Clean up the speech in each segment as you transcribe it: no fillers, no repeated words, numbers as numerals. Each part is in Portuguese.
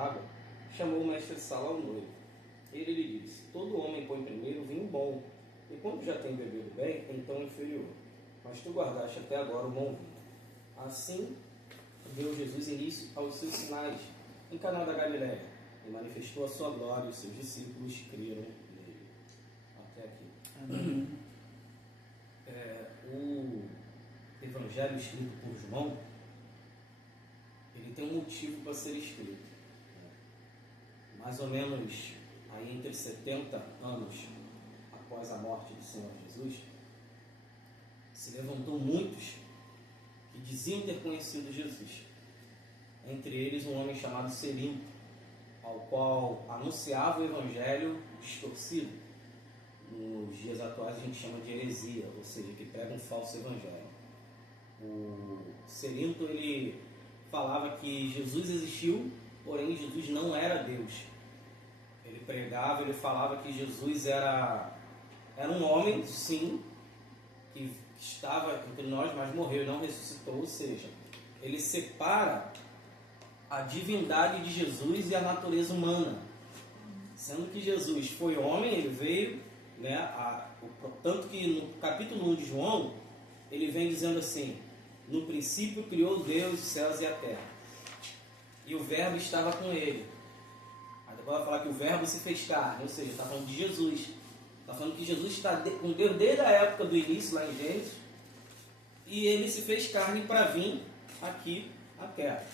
água, chamou o mestre de sala ao noivo. Ele lhe disse: todo homem põe primeiro o vinho bom, e quando já tem bebido bem, então o inferior. Mas tu guardaste até agora o bom vinho. Assim deu Jesus início aos seus sinais em Caná da Galileia, e manifestou a sua glória, e os seus discípulos creram nele. Até aqui. Amém. O Evangelho escrito por João, ele tem um motivo para ser escrito. Mais ou menos aí entre 70 anos após a morte do Senhor Jesus, se levantou muitos que diziam ter conhecido Jesus. Entre eles um homem chamado Cerinto, ao qual anunciava o Evangelho distorcido. Nos dias atuais a gente chama de heresia, ou seja, que prega um falso Evangelho. O Cerinto, ele falava que Jesus existiu, porém Jesus não era Deus. Ele pregava, ele falava que Jesus era um homem, sim, que estava entre nós, mas morreu e não ressuscitou. Ou seja, ele separa a divindade de Jesus e a natureza humana. Sendo que Jesus foi homem, ele veio, tanto que no capítulo 1 de João, ele vem dizendo assim: no princípio criou Deus os céus e a terra, e o verbo estava com ele. Aí depois vai falar que o verbo se fez carne, ou seja, está falando de Jesus. Está falando que Jesus está com Deus desde a época do início, lá em Gênesis, e ele se fez carne para vir aqui à terra.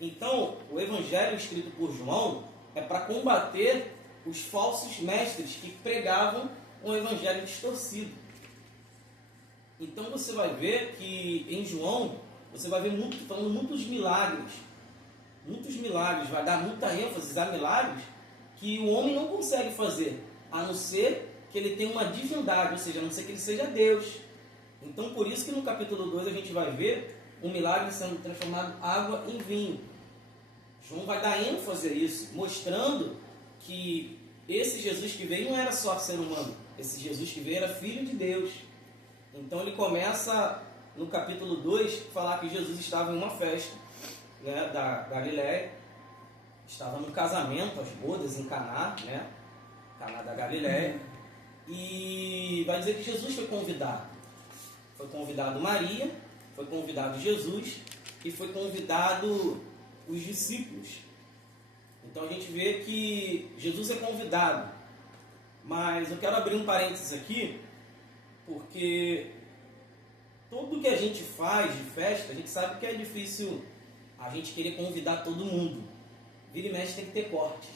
Então, o Evangelho escrito por João é para combater os falsos mestres que pregavam um Evangelho distorcido. Então você vai ver que em João, você vai ver falando muitos milagres, vai dar muita ênfase a milagres que o homem não consegue fazer, a não ser que ele tenha uma divindade, ou seja, a não ser que ele seja Deus. Então por isso que no capítulo 2 a gente vai ver um milagre sendo transformado água em vinho. João vai dar ênfase a isso, mostrando que esse Jesus que veio não era só ser humano, esse Jesus que veio era filho de Deus. Então ele começa no capítulo 2 a falar que Jesus estava em uma festa, da Galileia, estava num casamento, as bodas em Caná, Caná da Galileia, e vai dizer que Jesus foi convidado. Foi convidado Maria, foi convidado Jesus e foi convidado os discípulos. Então a gente vê que Jesus é convidado. Mas eu quero abrir um parênteses aqui, porque tudo que a gente faz de festa, a gente sabe que é difícil a gente querer convidar todo mundo. Vira e mexe tem que ter cortes,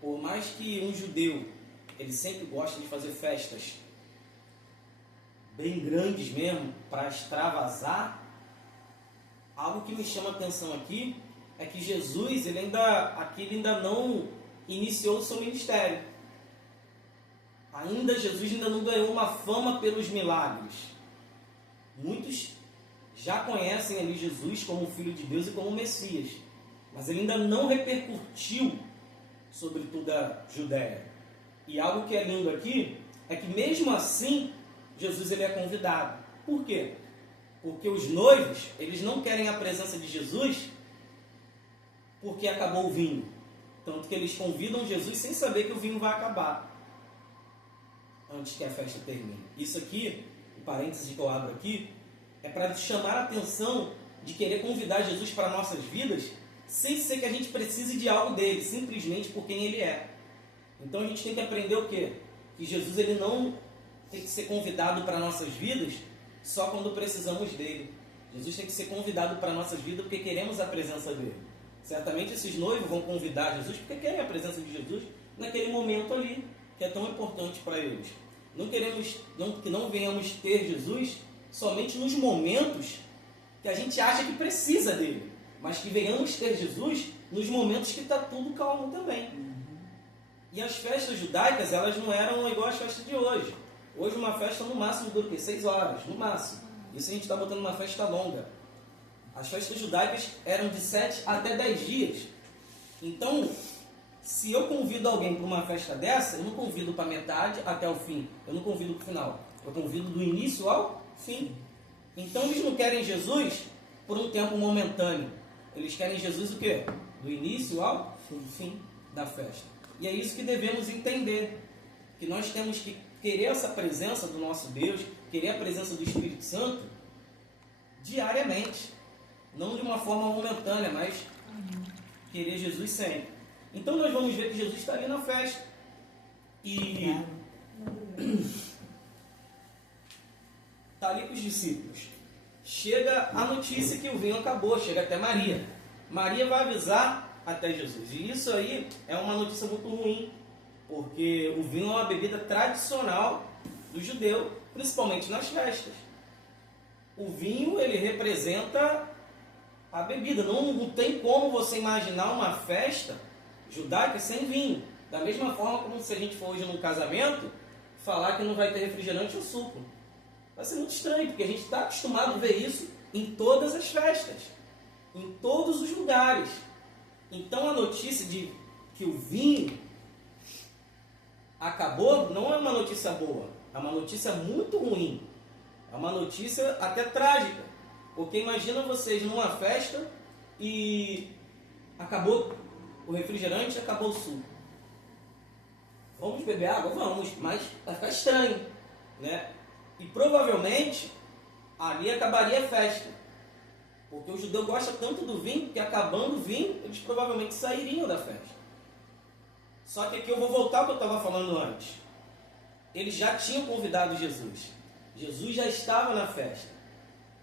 Por mais que um judeu, ele sempre gosta de fazer festas bem grandes mesmo, para extravasar, algo que me chama a atenção aqui é que Jesus, ele ainda não iniciou o seu ministério. Jesus ainda não ganhou uma fama pelos milagres. Muitos já conhecem ali Jesus como Filho de Deus e como Messias, mas ele ainda não repercutiu sobre toda a Judéia. E algo que é lindo aqui é que mesmo assim Jesus ele é convidado. Por quê? Porque os noivos, eles não querem a presença de Jesus porque acabou o vinho. Tanto que eles convidam Jesus sem saber que o vinho vai acabar antes que a festa termine. Isso aqui, o parênteses que eu abro aqui, é para chamar a atenção de querer convidar Jesus para nossas vidas sem ser que a gente precise de algo dele, simplesmente por quem ele é. Então a gente tem que aprender o quê? Que Jesus ele não tem que ser convidado para nossas vidas só quando precisamos dele. Jesus tem que ser convidado para nossas vidas porque queremos a presença dele. Certamente esses noivos vão convidar Jesus porque querem a presença de Jesus naquele momento ali, que é tão importante para eles. Que não venhamos ter Jesus somente nos momentos que a gente acha que precisa dele, mas que venhamos ter Jesus nos momentos que está tudo calmo também. E as festas judaicas, elas não eram igual às festas de hoje. Hoje uma festa no máximo dura 6 horas, no máximo. Isso a gente está botando uma festa longa. As festas judaicas eram de 7 até 10 dias. Então, se eu convido alguém para uma festa dessa, eu não convido para metade até o fim. Eu não convido para o final. Eu convido do início ao fim. Então, eles não querem Jesus por um tempo momentâneo. Eles querem Jesus o quê? do início ao fim da festa. E é isso que devemos entender, que nós temos que querer essa presença do nosso Deus, querer a presença do Espírito Santo diariamente, não de uma forma momentânea, mas querer Jesus sempre. Então nós vamos ver que Jesus está ali na festa e está ali com os discípulos. Chega a notícia que o vinho acabou, chega até Maria. Maria vai avisar até Jesus. E isso aí é uma notícia muito ruim, porque o vinho é uma bebida tradicional do judeu, principalmente nas festas. O vinho, ele representa a bebida. Não tem como você imaginar uma festa judaica sem vinho. Da mesma forma como se a gente for hoje num casamento, falar que não vai ter refrigerante ou suco. Vai ser muito estranho, porque a gente está acostumado a ver isso em todas as festas, em todos os lugares. Então a notícia de que o vinho acabou não é uma notícia boa, é uma notícia muito ruim, é uma notícia até trágica, porque imagina vocês numa festa e acabou o refrigerante, acabou o suco. Vamos beber água? Vamos, mas vai ficar estranho, né? E provavelmente ali acabaria a festa, porque o judeu gosta tanto do vinho que acabando o vinho eles provavelmente sairiam da festa. Só que aqui eu vou voltar ao que eu estava falando antes. Eles já tinham convidado Jesus. Jesus já estava na festa.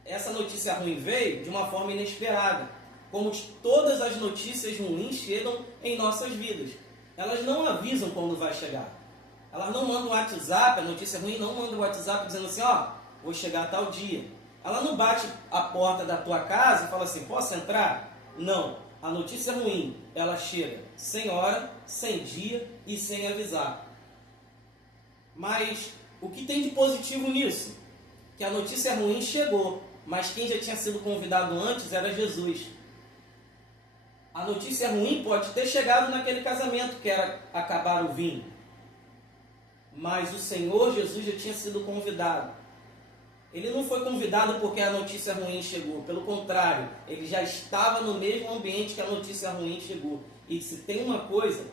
Essa notícia ruim veio de uma forma inesperada, como todas as notícias ruins chegam em nossas vidas. Elas não avisam quando vai chegar. Elas não mandam o WhatsApp, a notícia ruim não manda o WhatsApp dizendo assim, ó, vou chegar tal dia. Ela não bate a porta da tua casa e fala assim, posso entrar? Não. A notícia ruim, ela chega sem hora, sem dia e sem avisar. Mas o que tem de positivo nisso? Que a notícia ruim chegou, mas quem já tinha sido convidado antes era Jesus. A notícia ruim pode ter chegado naquele casamento, que era acabar o vinho. Mas o Senhor Jesus já tinha sido convidado. Ele não foi convidado porque a notícia ruim chegou. Pelo contrário, ele já estava no mesmo ambiente que a notícia ruim chegou. E se tem uma coisa,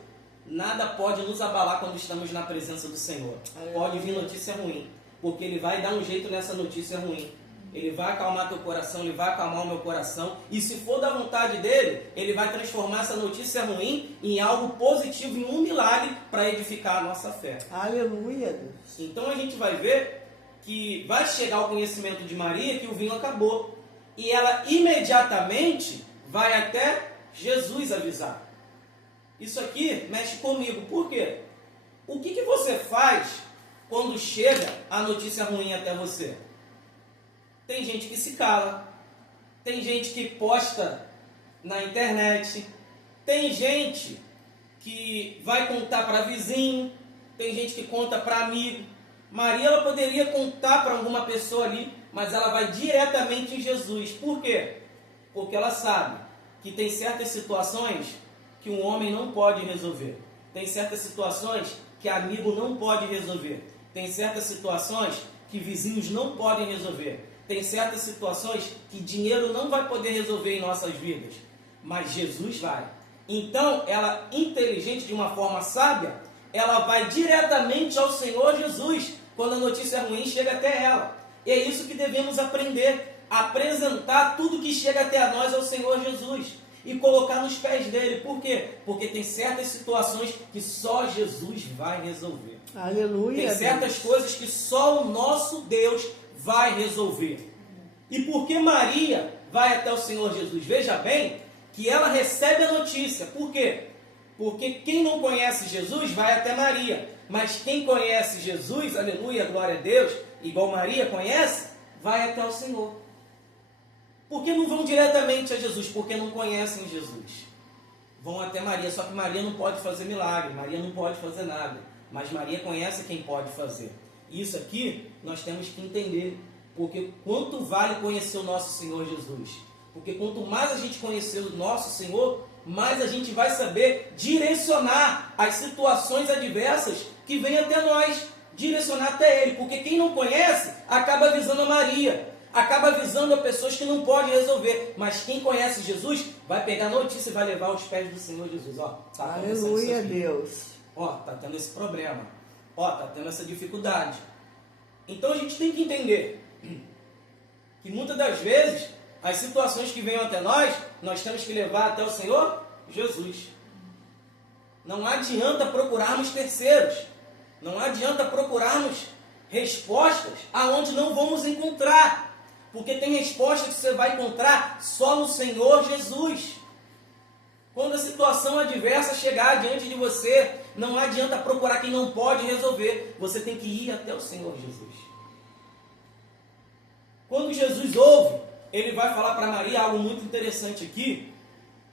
nada pode nos abalar quando estamos na presença do Senhor. Pode vir notícia ruim, porque Ele vai dar um jeito nessa notícia ruim. Ele vai acalmar teu coração, Ele vai acalmar o meu coração. E se for da vontade dEle, Ele vai transformar essa notícia ruim em algo positivo, em um milagre para edificar a nossa fé. Aleluia, Deus. Então a gente vai ver que vai chegar ao conhecimento de Maria que o vinho acabou. E ela imediatamente vai até Jesus avisar. Isso aqui mexe comigo. Por quê? O que você faz quando chega a notícia ruim até você? Tem gente que se cala, tem gente que posta na internet, tem gente que vai contar para vizinho, tem gente que conta para amigo. Maria, ela poderia contar para alguma pessoa ali, mas ela vai diretamente em Jesus. Por quê? Porque ela sabe que tem certas situações que um homem não pode resolver. Tem certas situações que amigo não pode resolver. Tem certas situações que vizinhos não podem resolver. Tem certas situações que dinheiro não vai poder resolver em nossas vidas. Mas Jesus vai. Então, ela, inteligente de uma forma sábia, ela vai diretamente ao Senhor Jesus quando a notícia ruim chega até ela. E é isso que devemos aprender. Apresentar tudo que chega até nós ao Senhor Jesus. E colocar nos pés dele. Por quê? Porque tem certas situações que só Jesus vai resolver. Aleluia. Tem certas coisas que só o nosso Deus vai resolver. E por que Maria vai até o Senhor Jesus? Veja bem que ela recebe a notícia. Por quê? Porque quem não conhece Jesus vai até Maria. Mas quem conhece Jesus, aleluia, glória a Deus, igual Maria conhece, vai até o Senhor. Por que não vão diretamente a Jesus? Porque não conhecem Jesus. Vão até Maria, só que Maria não pode fazer milagre, Maria não pode fazer nada. Mas Maria conhece quem pode fazer. Isso aqui nós temos que entender. Porque quanto vale conhecer o nosso Senhor Jesus? Porque quanto mais a gente conhecer o nosso Senhor, mais a gente vai saber direcionar as situações adversas que vêm até nós. Direcionar até Ele. Porque quem não conhece, acaba avisando a Maria. acaba avisando a pessoas que não podem resolver. Mas quem conhece Jesus vai pegar a notícia e vai levar aos pés do Senhor Jesus. Ó, tá Aleluia, Deus. Ó, tá tendo esse problema. Ó, tá tendo essa dificuldade. Então a gente tem que entender que muitas das vezes as situações que venham até nós temos que levar até o Senhor Jesus. Não adianta procurarmos terceiros. Não adianta procurarmos respostas aonde não vamos encontrar. Porque tem respostas que você vai encontrar só no Senhor Jesus. Quando a situação adversa chegar diante de você, não adianta procurar quem não pode resolver. Você tem que ir até o Senhor Jesus. Quando Jesus ouve, ele vai falar para Maria algo muito interessante aqui,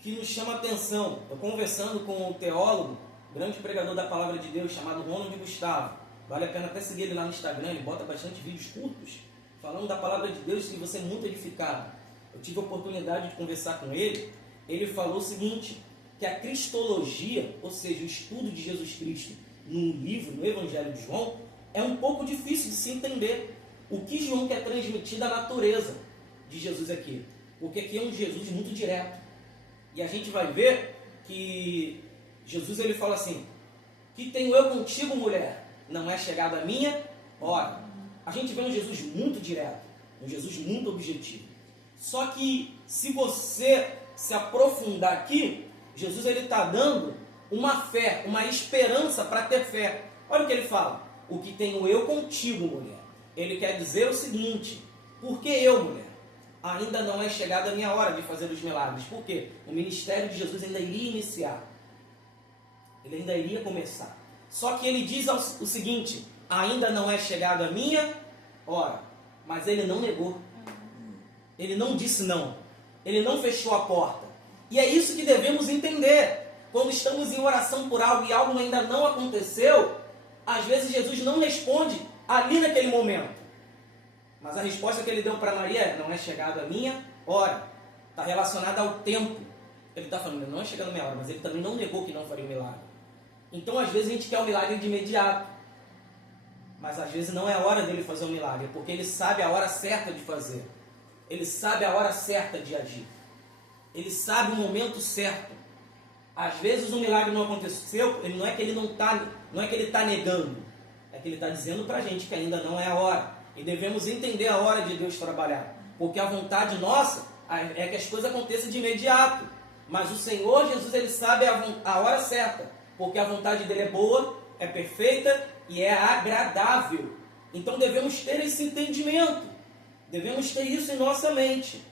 que nos chama a atenção. Estou conversando com um teólogo, grande pregador da palavra de Deus, chamado Ronald Gustavo. Vale a pena até seguir ele lá no Instagram, ele bota bastante vídeos curtos, falando da palavra de Deus, e você é muito edificado. Eu tive a oportunidade de conversar com ele. Ele falou o seguinte, que a cristologia, ou seja, o estudo de Jesus Cristo no livro, no Evangelho de João, é um pouco difícil de se entender. O que João quer transmitir da natureza de Jesus aqui? Porque aqui é um Jesus muito direto. E a gente vai ver que Jesus ele fala assim, que tenho eu contigo, mulher, não é chegada a minha hora. A gente vê um Jesus muito direto, um Jesus muito objetivo. Só que se você se aprofundar aqui, Jesus ele está dando uma fé, uma esperança para ter fé. Olha o que ele fala, o que tenho eu contigo, mulher. Ele quer dizer o seguinte, por que eu, mulher? Ainda não é chegada a minha hora de fazer os milagres. Por quê? O ministério de Jesus ainda iria iniciar. Ele ainda iria começar. Só que ele diz o seguinte, ainda não é chegada a minha hora. Mas ele não negou. Ele não disse não. Ele não fechou a porta. E é isso que devemos entender. Quando estamos em oração por algo e algo ainda não aconteceu, às vezes Jesus não responde ali naquele momento. Mas a resposta que ele deu para Maria é, não é chegada a minha hora. Está relacionada ao tempo. Ele está falando, não é chegada a minha hora, mas ele também não negou que não faria o milagre. Então, às vezes, a gente quer o milagre de imediato. Mas, às vezes, não é a hora dele fazer o milagre, porque ele sabe a hora certa de fazer. Ele sabe a hora certa de agir. Ele sabe o momento certo. Às vezes, o milagre não aconteceu, não é que ele está negando. É que ele está dizendo para a gente que ainda não é a hora. E devemos entender a hora de Deus trabalhar. Porque a vontade nossa é que as coisas aconteçam de imediato. Mas o Senhor Jesus, ele sabe a hora certa. Porque a vontade dele é boa, é perfeita e é agradável. Então devemos ter esse entendimento. Devemos ter isso em nossa mente.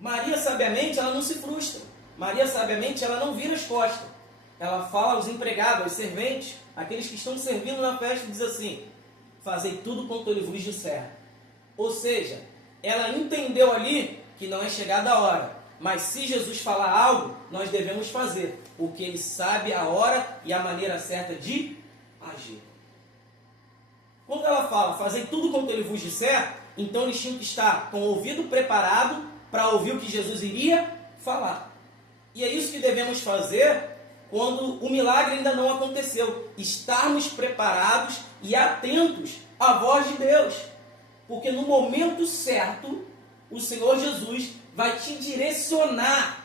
Maria, sabiamente, ela não se frustra. Maria, sabiamente, ela não vira as costas. Ela fala aos empregados, aos serventes, aqueles que estão servindo na festa, diz assim, fazei tudo quanto ele vos disser. Ou seja, ela entendeu ali que não é chegada a hora. Mas se Jesus falar algo, nós devemos fazer. Porque ele sabe a hora e a maneira certa de agir. Quando ela fala, fazei tudo quanto ele vos disser, então eles tinham que estar com o ouvido preparado para ouvir o que Jesus iria falar. E é isso que devemos fazer quando o milagre ainda não aconteceu. Estarmos preparados e atentos à voz de Deus. Porque no momento certo, o Senhor Jesus vai te direcionar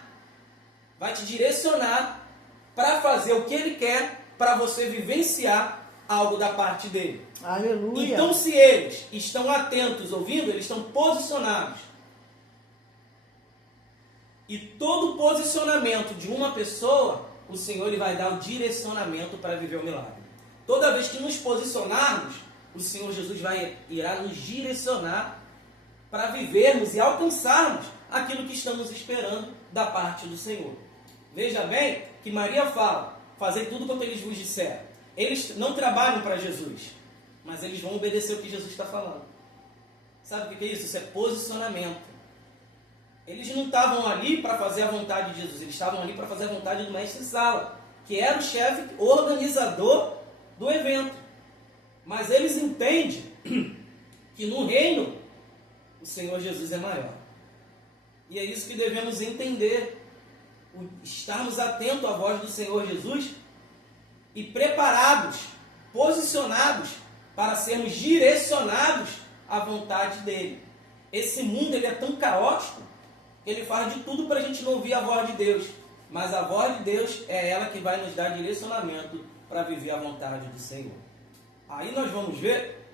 para fazer o que Ele quer, para você vivenciar algo da parte dele. Aleluia. Então, se eles estão atentos, ouvindo, eles estão posicionados. E todo posicionamento de uma pessoa, o Senhor ele vai dar o direcionamento para viver o milagre. Toda vez que nos posicionarmos, o Senhor Jesus irá nos direcionar para vivermos e alcançarmos aquilo que estamos esperando da parte do Senhor. Veja bem que Maria fala, fazei tudo quanto eles vos disseram. Eles não trabalham para Jesus, mas eles vão obedecer o que Jesus está falando. Sabe o que é isso? Isso é posicionamento. Eles não estavam ali para fazer a vontade de Jesus, eles estavam ali para fazer a vontade do mestre-sala, que era o chefe organizador do evento. Mas eles entendem que no reino o Senhor Jesus é maior. E é isso que devemos entender. Estarmos atentos à voz do Senhor Jesus e preparados, posicionados para sermos direcionados à vontade dele. esse mundo ele é tão caótico que ele faz de tudo para a gente não ouvir a voz de Deus. Mas a voz de Deus é ela que vai nos dar direcionamento para viver a vontade do Senhor. Aí nós vamos ver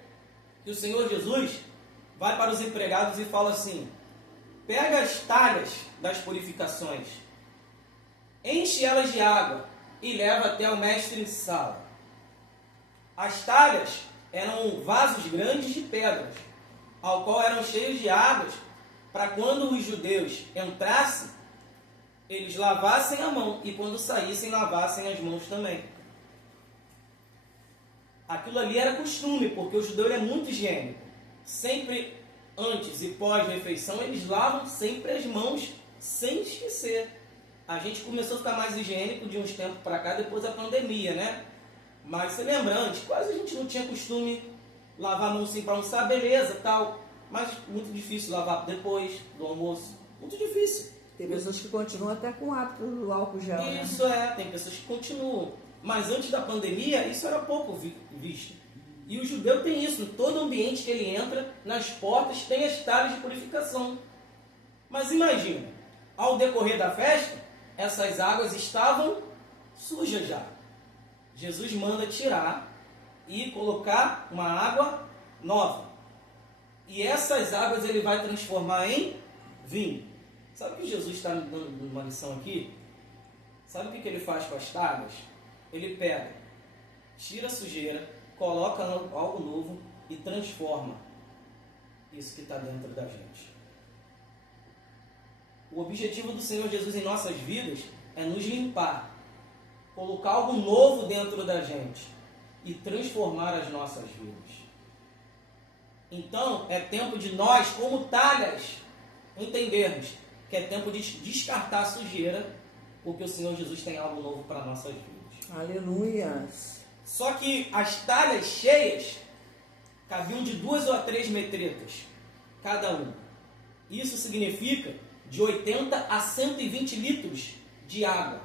que o Senhor Jesus vai para os empregados e fala assim: pega as talhas das purificações, enche elas de água e leva até o mestre Sala. As talhas eram vasos grandes de pedras, ao qual eram cheios de águas, para quando os judeus entrassem, eles lavassem a mão e quando saíssem, lavassem as mãos também. Aquilo ali era costume, porque o judeu é muito higiênico. Sempre antes e pós-refeição, eles lavam sempre as mãos, sem esquecer. A gente começou a ficar mais higiênico de uns tempos para cá, depois da pandemia, né? Mas você lembra, antes, quase a gente não tinha costume lavar a mão assim para almoçar, beleza, tal. Mas muito difícil lavar depois do almoço. Muito difícil. Tem pessoas que continuam até com o hábito do álcool gel, né? Isso tem pessoas que continuam. Mas antes da pandemia, isso era pouco visto. E o judeu tem isso, em todo ambiente que ele entra, nas portas, tem as talhas de purificação. Mas imagina, ao decorrer da festa, essas águas estavam sujas já. Jesus manda tirar e colocar uma água nova. E essas águas ele vai transformar em vinho. Sabe o que Jesus está me dando uma lição aqui? Sabe o que ele faz com as talhas? Ele pega, tira a sujeira, coloca algo novo e transforma isso que está dentro da gente. O objetivo do Senhor Jesus em nossas vidas é nos limpar, colocar algo novo dentro da gente e transformar as nossas vidas. Então, é tempo de nós, como talhas, entendermos que é tempo de descartar a sujeira, porque o Senhor Jesus tem algo novo para nossas vidas. Aleluias. Só que as talhas cheias cabiam de 2 ou 3 metretas cada uma. Isso significa de 80 a 120 litros de água.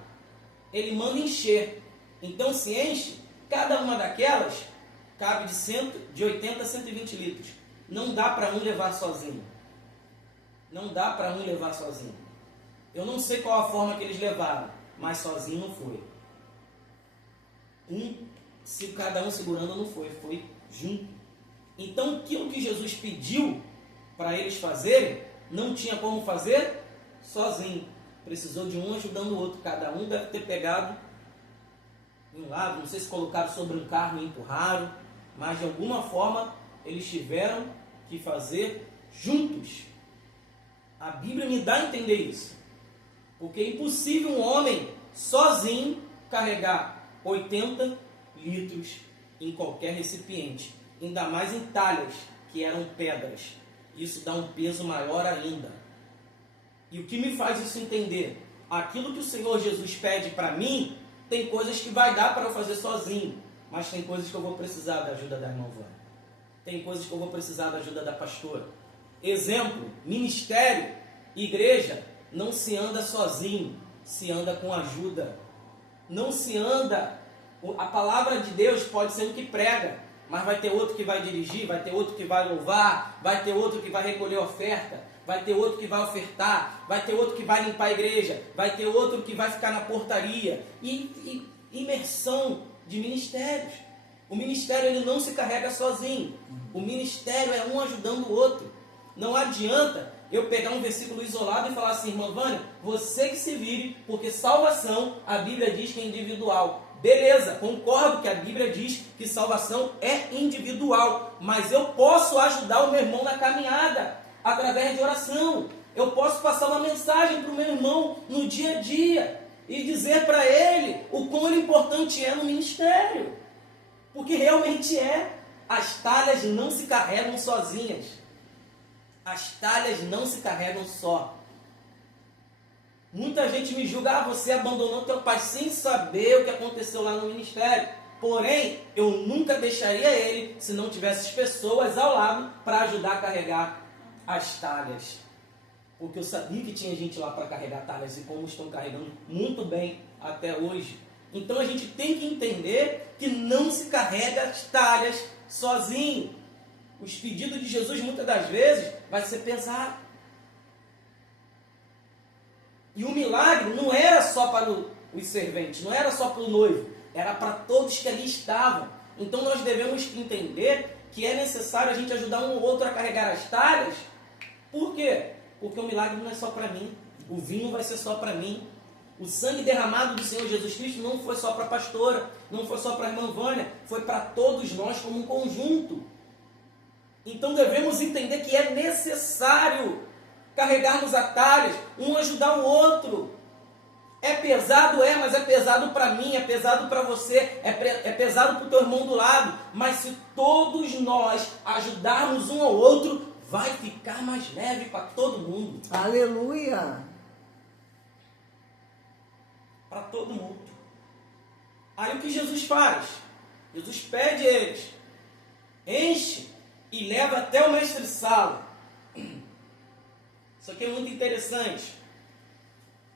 Ele manda encher. Então se enche, cada uma daquelas cabe de 80 a 120 litros. Não dá para um levar sozinho. Não dá para um levar sozinho. Eu não sei qual a forma que eles levaram, mas sozinho não foi. Se cada um segurando não foi junto. Então aquilo que Jesus pediu para eles fazerem, não tinha como fazer sozinho. Precisou de um ajudando o outro. Cada um deve ter pegado de um lado, não sei se colocaram sobre um carro e empurraram, mas de alguma forma eles tiveram que fazer juntos. A Bíblia me dá a entender isso. Porque é impossível um homem sozinho carregar 80 litros em qualquer recipiente, ainda mais em talhas que eram pedras. Isso dá um peso maior ainda. E o que me faz isso entender? Aquilo que o Senhor Jesus pede para mim, tem coisas que vai dar para eu fazer sozinho, mas tem coisas que eu vou precisar da ajuda da irmã Vânia. Tem coisas que eu vou precisar da ajuda da pastora. Exemplo, ministério, igreja, não se anda sozinho, se anda com ajuda. Não se anda, a palavra de Deus pode ser o que prega, mas vai ter outro que vai dirigir, vai ter outro que vai louvar, vai ter outro que vai recolher oferta, vai ter outro que vai ofertar, vai ter outro que vai limpar a igreja, vai ter outro que vai ficar na portaria. E imersão de ministérios. O ministério ele não se carrega sozinho. O ministério é um ajudando o outro. Não adianta eu pegar um versículo isolado e falar assim: irmã Vânia, você que se vire, porque salvação, a Bíblia diz que é individual. Beleza, concordo que a Bíblia diz que salvação é individual, mas eu posso ajudar o meu irmão na caminhada, através de oração. Eu posso passar uma mensagem para o meu irmão no dia a dia e dizer para ele o quão importante é no ministério. Porque realmente é. As talhas não se carregam sozinhas. As talhas não se carregam só. Muita gente me julga: você abandonou teu pai sem saber o que aconteceu lá no ministério. Porém, eu nunca deixaria ele se não tivesse pessoas ao lado para ajudar a carregar as talhas. Porque eu sabia que tinha gente lá para carregar talhas e como estão carregando muito bem até hoje. Então a gente tem que entender que não se carrega as talhas sozinho. os pedidos de Jesus, muitas das vezes, vai ser pesado. E o milagre não era só para os serventes, não era só para o noivo, era para todos que ali estavam. Então nós devemos entender que é necessário a gente ajudar um ou outro a carregar as talhas. Por quê? Porque o milagre não é só para mim, o vinho vai ser só para mim. O sangue derramado do Senhor Jesus Cristo não foi só para a pastora, não foi só para a irmã Vânia, foi para todos nós como um conjunto. Então devemos entender que é necessário carregarmos atalhos, um ajudar o outro. É pesado, mas é pesado para mim, é pesado para você, é pesado para o teu irmão do lado. Mas se todos nós ajudarmos um ao outro, vai ficar mais leve para todo mundo. Aleluia! Para todo mundo. Aí o que Jesus faz? Jesus pede a eles, enche e leva até o mestre-sala. Isso aqui é muito interessante,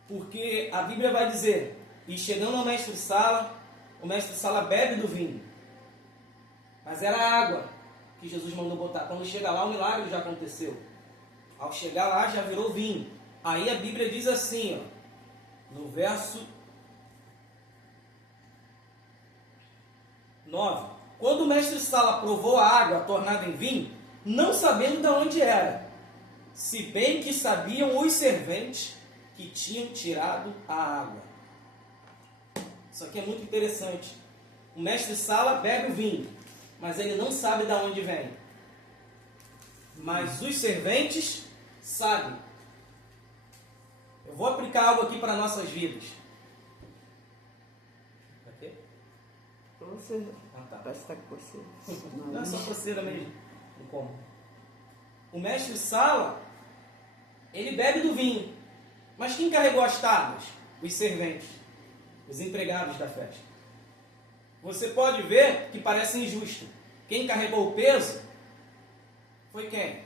porque a Bíblia vai dizer, e chegando ao mestre-sala, o mestre-sala bebe do vinho. Mas era água que Jesus mandou botar. Quando chega lá, o milagre já aconteceu. Ao chegar lá, já virou vinho. Aí a Bíblia diz assim, ó, no verso 9. Quando o mestre-sala provou a água tornada em vinho, não sabendo de onde era, se bem que sabiam os serventes que tinham tirado a água. Isso aqui é muito interessante. O mestre-sala bebe o vinho, mas ele não sabe de onde vem. Mas os serventes sabem. Eu vou aplicar algo aqui para nossas vidas. Para quê? Você Tá. parece que está com você. Não é só coceira mesmo. Não como. O mestre-sala, ele bebe do vinho. Mas quem carregou as tábuas? Os serventes. Os empregados da festa. Você pode ver que parece injusto. Quem carregou o peso foi quem?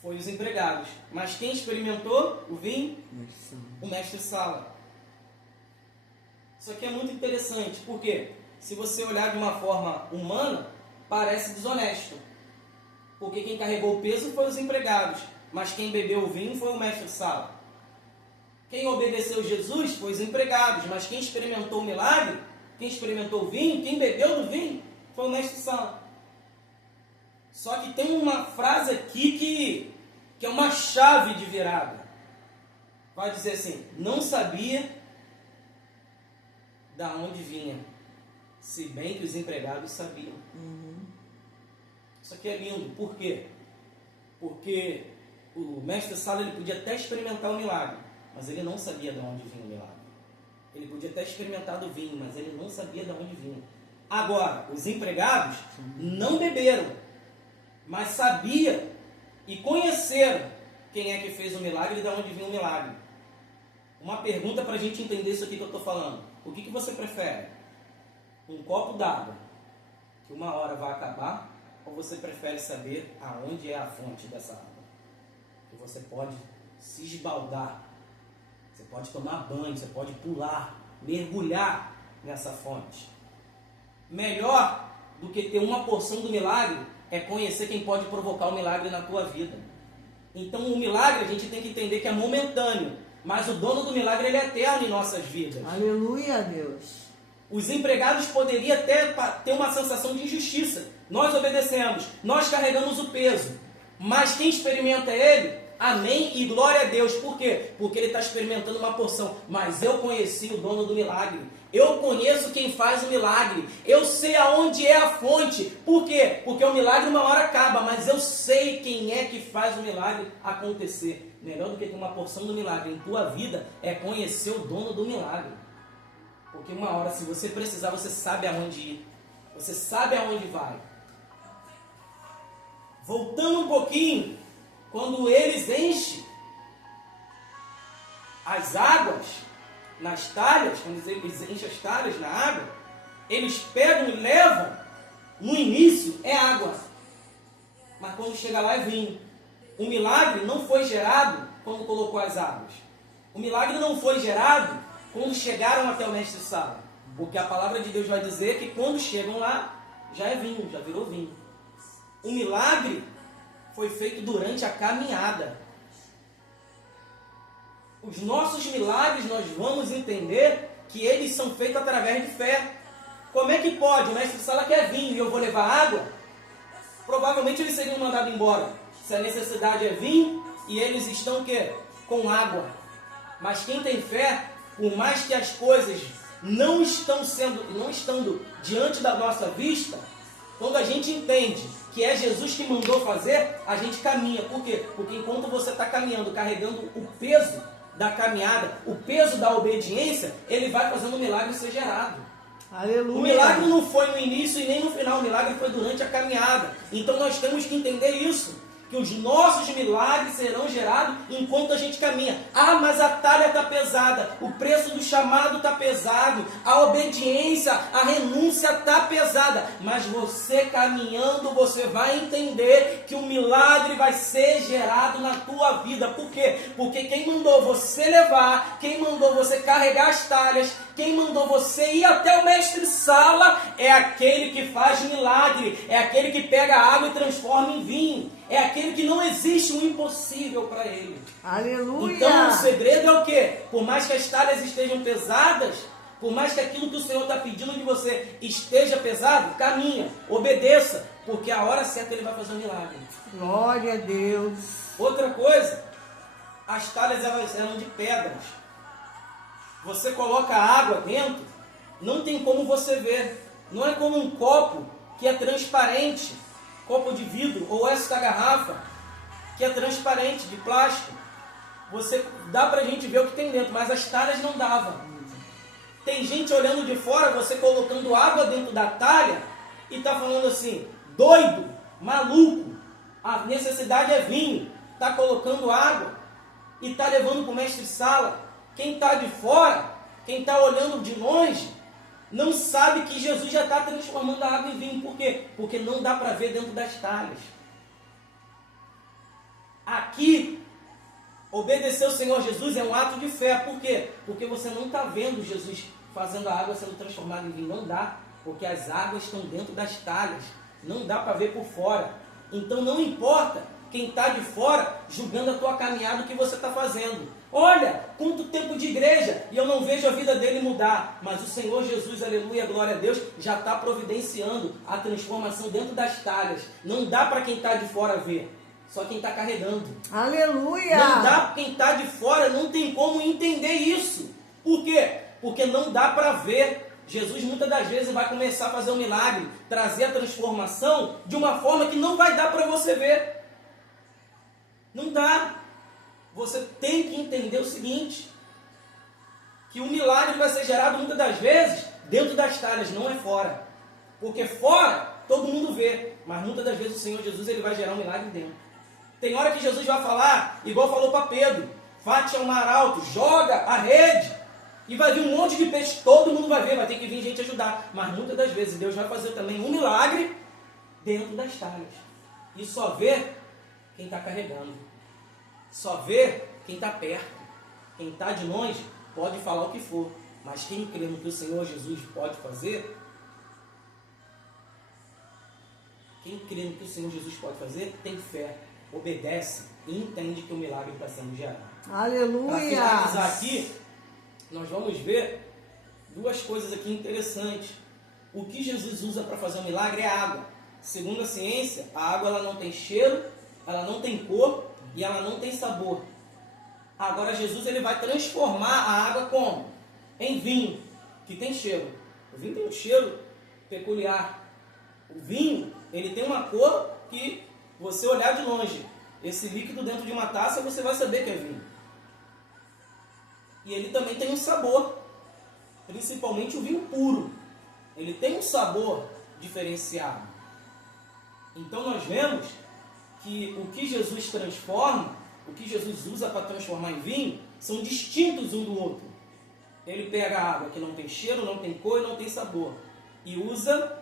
Foi os empregados. Mas quem experimentou o vinho? O mestre-sala. Isso aqui é muito interessante. Por quê? Se você olhar de uma forma humana, parece desonesto. Porque quem carregou o peso foi os empregados. Mas quem bebeu o vinho foi o mestre-sala. Quem obedeceu Jesus foi os empregados. Mas quem experimentou o milagre, quem experimentou o vinho, quem bebeu do vinho, foi o mestre-sala. Só que tem uma frase aqui que é uma chave de virada. Vai dizer assim, não sabia da onde vinha, se bem que os empregados sabiam. Isso aqui é lindo. Por quê? Porque o mestre-sala ele podia até experimentar o milagre, mas ele não sabia de onde vinha o milagre. Ele podia até experimentar do vinho, mas ele não sabia de onde vinha. Agora, os empregados não beberam, mas sabiam e conheceram quem é que fez o milagre e de onde vinha o milagre. Uma pergunta para a gente entender isso aqui que eu estou falando. O que você prefere? Um copo d'água que uma hora vai acabar, ou você prefere saber aonde é a fonte dessa água? Que você pode se esbaldar, você pode tomar banho, você pode pular, mergulhar nessa fonte. Melhor do que ter uma porção do milagre é conhecer quem pode provocar o milagre na tua vida. Então o milagre a gente tem que entender que é momentâneo, mas o dono do milagre ele é eterno em nossas vidas. Aleluia, Deus. Os empregados poderiam até ter uma sensação de injustiça. Nós obedecemos, nós carregamos o peso. Mas quem experimenta ele, amém e glória a Deus. Por quê? Porque ele está experimentando uma porção. Mas eu conheci o dono do milagre. Eu conheço quem faz o milagre. Eu sei aonde é a fonte. Por quê? Porque o milagre uma hora acaba, mas eu sei quem é que faz o milagre acontecer. Melhor do que ter uma porção do milagre em tua vida é conhecer o dono do milagre. Porque uma hora, se você precisar, você sabe aonde ir. Você sabe aonde vai. Voltando um pouquinho, quando eles enchem as águas nas talhas, quando eles enchem as talhas na água, eles pegam e levam, no início é água, mas quando chega lá é vinho. O milagre não foi gerado quando colocou as águas. O milagre não foi gerado quando chegaram até o mestre-sala. Porque a palavra de Deus vai dizer que quando chegam lá, já é vinho, já virou vinho. O milagre foi feito durante a caminhada. Os nossos milagres nós vamos entender que eles são feitos através de fé. Como é que pode? O mestre Sala quer vinho e eu vou levar água? Provavelmente eles seriam mandados embora. Se a necessidade é vinho e eles estão o quê? Com água. Mas quem tem fé, por mais que as coisas não estando diante da nossa vista, quando a gente entende que é Jesus que mandou fazer, a gente caminha. Por quê? Porque enquanto você está caminhando, carregando o peso da caminhada, o peso da obediência, ele vai fazendo o milagre ser gerado. Aleluia. O milagre não foi no início e nem no final, o milagre foi durante a caminhada. Então nós temos que entender isso, que os nossos milagres serão gerados enquanto a gente caminha. Ah, mas a talha está pesada, o preço do chamado está pesado, a obediência, a renúncia está pesada. Mas você caminhando, você vai entender que o milagre vai ser gerado na tua vida. Por quê? Porque quem mandou você levar, quem mandou você carregar as talhas, quem mandou você ir até o mestre Sala é aquele que faz milagre, é aquele que pega a água e transforma em vinho, é aquele que não existe um impossível para ele. Aleluia! Então o segredo é o quê? Por mais que as talhas estejam pesadas, por mais que aquilo que o Senhor está pedindo de você esteja pesado, caminha, obedeça, porque a hora certa ele vai fazer um milagre. Glória a Deus! Outra coisa, as talhas elas eram de pedras. Você coloca água dentro, não tem como você ver. Não é como um copo que é transparente, copo de vidro, ou esta garrafa que é transparente, de plástico. Você dá pra gente ver o que tem dentro, mas as talhas não dava. Tem gente olhando de fora, você colocando água dentro da talha e tá falando assim, doido, maluco, a necessidade é vinho, tá colocando água e tá levando pro mestre Sala. Quem está de fora, quem está olhando de longe, não sabe que Jesus já está transformando a água em vinho. Por quê? Porque não dá para ver dentro das talhas. Aqui, obedecer ao Senhor Jesus é um ato de fé. Por quê? Porque você não está vendo Jesus fazendo a água sendo transformada em vinho. Não dá, porque as águas estão dentro das talhas. Não dá para ver por fora. Então não importa quem está de fora julgando a tua caminhada, o que você está fazendo. Olha, quanto tempo de igreja e eu não vejo a vida dele mudar. Mas o Senhor Jesus, aleluia, glória a Deus, já está providenciando a transformação dentro das talhas. Não dá para quem está de fora ver, só quem está carregando. Aleluia! Não dá para quem está de fora, não tem como entender isso. Por quê? Porque não dá para ver. Jesus muitas das vezes vai começar a fazer um milagre, trazer a transformação de uma forma que não vai dar para você ver. Não dá. Você tem que entender o seguinte, que o milagre vai ser gerado muitas das vezes dentro das talhas, não é fora. Porque fora todo mundo vê, mas muitas das vezes o Senhor Jesus ele vai gerar um milagre dentro. Tem hora que Jesus vai falar, igual falou para Pedro, fate ao mar alto, joga a rede, e vai vir um monte de peixe, todo mundo vai ver, vai ter que vir gente ajudar. Mas muitas das vezes Deus vai fazer também um milagre dentro das talhas. E só vê quem está carregando. Só vê quem está perto. Quem está de longe pode falar o que for. Mas quem crê no que o Senhor Jesus pode fazer, quem crê no que o Senhor Jesus pode fazer, tem fé, obedece e entende que o milagre está sendo gerado. Aleluia! Para finalizar aqui, nós vamos ver duas coisas aqui interessantes. O que Jesus usa para fazer o milagre é água. Segundo a ciência, a água ela não tem cheiro, ela não tem cor e ela não tem sabor. Agora Jesus ele vai transformar a água como? Em vinho, que tem cheiro. O vinho tem um cheiro peculiar. O vinho ele tem uma cor que você olhar de longe, esse líquido dentro de uma taça, você vai saber que é vinho. E ele também tem um sabor, principalmente o vinho puro. Ele tem um sabor diferenciado. Então nós vemos que o que Jesus transforma, o que Jesus usa para transformar em vinho, são distintos um do outro. Ele pega a água que não tem cheiro, não tem cor e não tem sabor, e usa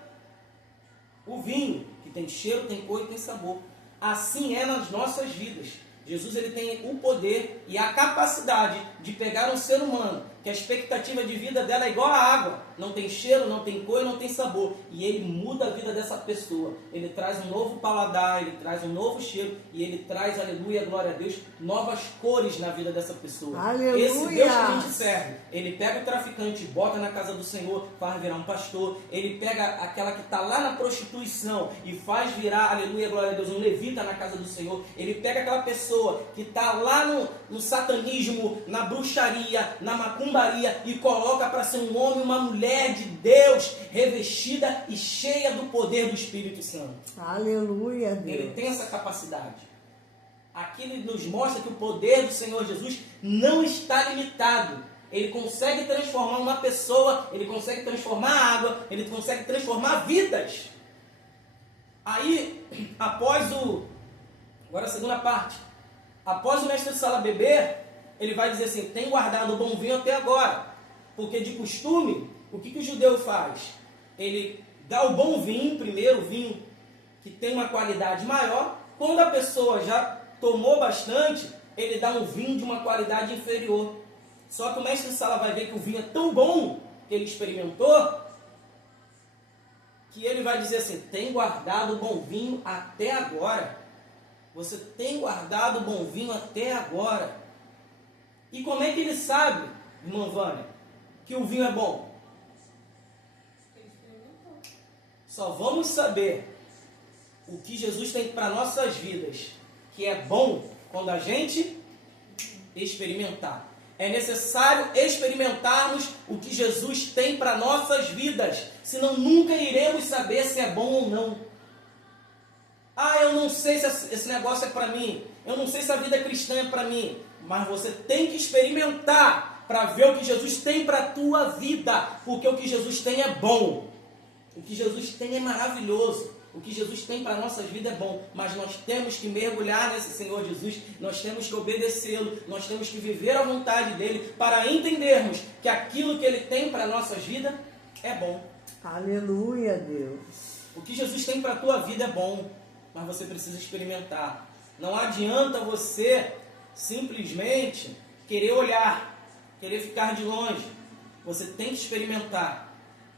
o vinho, que tem cheiro, tem cor e tem sabor. Assim é nas nossas vidas. Jesus ele tem o poder e a capacidade de pegar um ser humano, que a expectativa de vida dela é igual à água, não tem cheiro, não tem cor, não tem sabor, e ele muda a vida dessa pessoa, ele traz um novo paladar, ele traz um novo cheiro, e ele traz, aleluia, glória a Deus, novas cores na vida dessa pessoa. Aleluia. Esse Deus que a gente serve, ele pega o traficante, bota na casa do Senhor, faz virar um pastor, ele pega aquela que está lá na prostituição e faz virar, aleluia, glória a Deus, um levita na casa do Senhor, ele pega aquela pessoa que está lá no satanismo, na bruxaria, na macumbaria, e coloca para ser um homem e uma mulher de Deus, revestida e cheia do poder do Espírito Santo. Aleluia, Deus. Ele tem essa capacidade. Aqui ele nos mostra que o poder do Senhor Jesus não está limitado. Ele consegue transformar uma pessoa, ele consegue transformar a água, ele consegue transformar vidas. Aí, agora a segunda parte. Após o mestre Sala beber, ele vai dizer assim, tem guardado o bom vinho até agora. Porque de costume, o que o judeu faz? Ele dá o bom vinho, primeiro o vinho que tem uma qualidade maior. Quando a pessoa já tomou bastante, ele dá um vinho de uma qualidade inferior. Só que o mestre Sala vai ver que o vinho é tão bom que ele experimentou, que ele vai dizer assim, tem guardado o bom vinho até agora. Você tem guardado o bom vinho até agora. E como é que ele sabe, irmã Vânia, que o vinho é bom? Só vamos saber o que Jesus tem para nossas vidas, que é bom quando a gente experimentar. É necessário experimentarmos o que Jesus tem para nossas vidas, senão nunca iremos saber se é bom ou não. Eu não sei se esse negócio é para mim, eu não sei se a vida cristã é para mim, mas você tem que experimentar para ver o que Jesus tem para a tua vida, porque o que Jesus tem é bom, o que Jesus tem é maravilhoso, o que Jesus tem para a nossa vida é bom, mas nós temos que mergulhar nesse Senhor Jesus, nós temos que obedecê-lo, nós temos que viver a vontade dele, para entendermos que aquilo que ele tem para a nossa vida é bom. Aleluia, Deus. O que Jesus tem para a tua vida é bom, mas você precisa experimentar. Não adianta você simplesmente querer olhar, querer ficar de longe. Você tem que experimentar.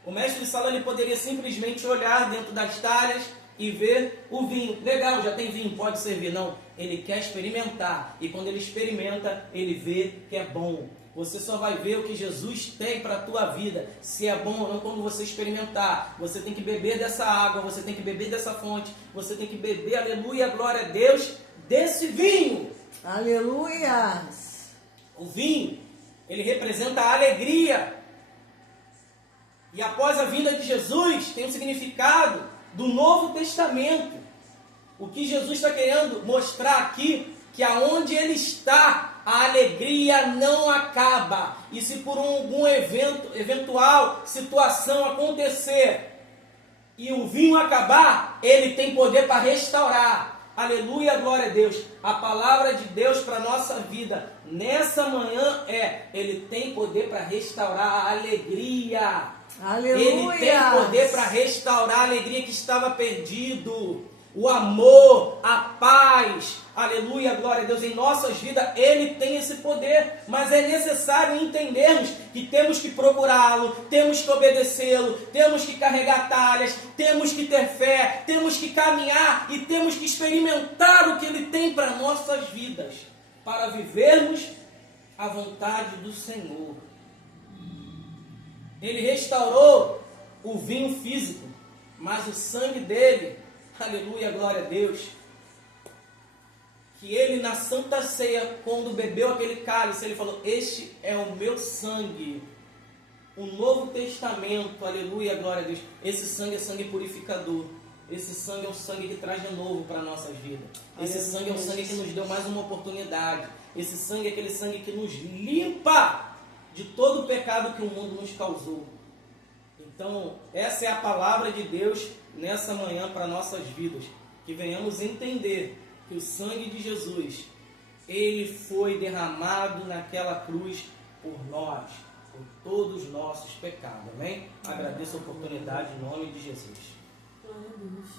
O mestre de Sala ele poderia simplesmente olhar dentro das talhas e ver o vinho. Legal, já tem vinho, pode servir. Não, ele quer experimentar. E quando ele experimenta, ele vê que é bom. Você só vai ver o que Jesus tem para a tua vida, se é bom ou não, quando você experimentar. Você tem que beber dessa água, você tem que beber dessa fonte, você tem que beber, aleluia, glória a Deus, desse vinho. Aleluia! O vinho, ele representa a alegria. E após a vinda de Jesus, tem um significado do Novo Testamento. O que Jesus está querendo mostrar aqui, que aonde ele está, a alegria não acaba. E se por algum eventual situação acontecer e o vinho acabar, ele tem poder para restaurar. Aleluia, glória a Deus. A palavra de Deus para a nossa vida nessa manhã ele tem poder para restaurar a alegria. Aleluia. Ele tem poder para restaurar a alegria que estava perdido. O amor, a paz, aleluia, glória a Deus, em nossas vidas, ele tem esse poder, mas é necessário entendermos que temos que procurá-lo, temos que obedecê-lo, temos que carregar talhas, temos que ter fé, temos que caminhar e temos que experimentar o que ele tem para nossas vidas, para vivermos a vontade do Senhor. Ele restaurou o vinho físico, mas o sangue dele, aleluia, glória a Deus, que ele na Santa Ceia, quando bebeu aquele cálice, ele falou, este é o meu sangue, o Novo Testamento, aleluia, glória a Deus. Esse sangue é sangue purificador, esse sangue é um sangue que traz de novo para a nossa vida, esse sangue é um sangue que nos deu mais uma oportunidade, esse sangue é aquele sangue que nos limpa de todo o pecado que o mundo nos causou. Então, essa é a palavra de Deus nessa manhã para nossas vidas, que venhamos entender que o sangue de Jesus, ele foi derramado naquela cruz por nós, por todos os nossos pecados, amém? Agradeço a oportunidade em nome de Jesus. Glória a Deus.